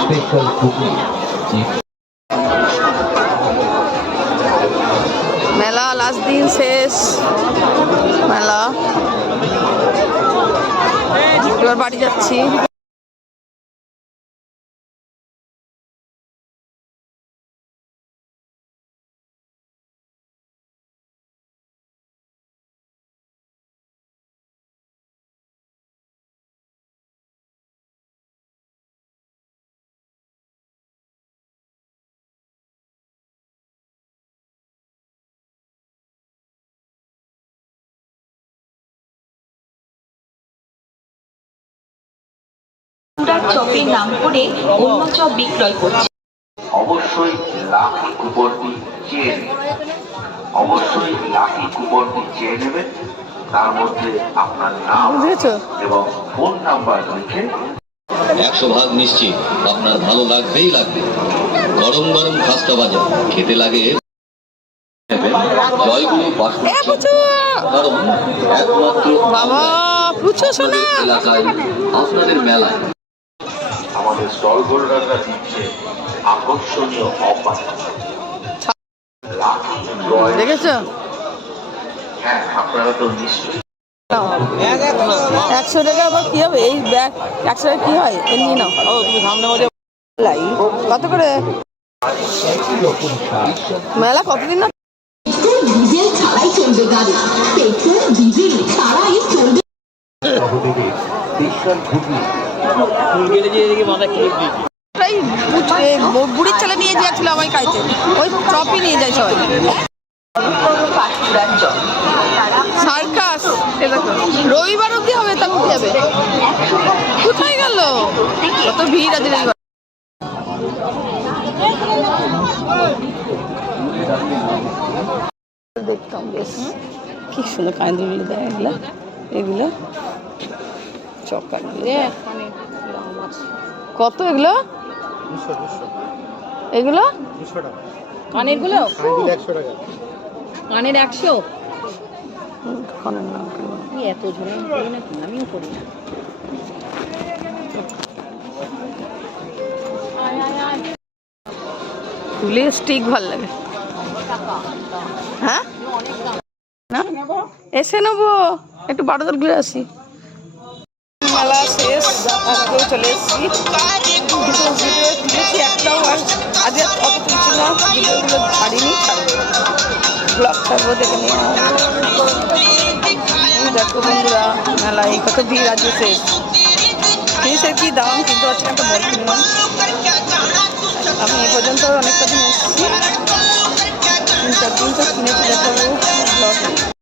Special মেলা last দিন শেষ। মেলা। এবার বাড়ি যাচ্ছি। পুরার চপের নাম করে অন্য চপ বিক্রয় করছে। অবশ্যই লাকি কুপনটি চেয়ে অবশ্যই লাকি কুপনটি চেয়ে নেবেন তার মধ্যে আপনার নাম এবং ফোন নাম্বার লিখে একশো ভাগ নিশ্চিত আপনার ভালো লাগবেই লাগবে। গরম গরম খাস্তা বাজার খেতে লাগে। জয়গুরু কারণ একমাত্র এলাকায় আপনাদের মেলায়। আমাদের স্টল হোল্ডাররা দিচ্ছে আকর্ষণীয় অফার। দেখেছ? হ্যাঁ আপনারা তো নিশ্চয়ই একশো টাকা আবার কি হবে? এই ব্যাগ একশো টাকা কি হয়? এ নিয়ে নাও। লাই। কত করে? মেলা কতদিন না ডিজেল ছাড়াই চলবে গাড়ি। পেট্রোল ডিজেল ছাড়াই চলবে এ, বু- বুড়ির ছেলে নিয়ে গিয়েছিল আমায় খাইতে ওই চপই নিয়ে যায় সবাই সার্কাস রবিবার অব্দি হবে তা উঠে যাবে কোথায় গেল কত ভিড় আছে রবিবার দেখতাম বেশ কি সুন্দর কাঁদুগুলো দেয় এগুলো এগুলো চকাগুলো কত এগুলো? এগুলো? কানেরগুলো কানের একশো? এত ঝোড়া? আমিও করি না। স্টিক ভালো লাগে। হ্যাঁ? এসে নেব। একটু বারোদার ঘুরে আসি। মেলা শেষ আজকেও চলে এসেছি। দুটো ভিডিও তুলেছি একটাও আর আজ অত তুলছি না, ভিডিওগুলো ছাড়িনি ছাড়বো ব্লগ ছাড়বো দেখে নিয়ে দেখো বন্ধুরা, মেলা, এই কত ভিড় আজকে শেষ। জিনিসের কি দাম কিন্তু হচ্ছে একটা বল কিনলাম আমি এ পর্যন্ত অনেক কদিন এসেছি। তিন চার দিন তো কিনেছি, দেখাবো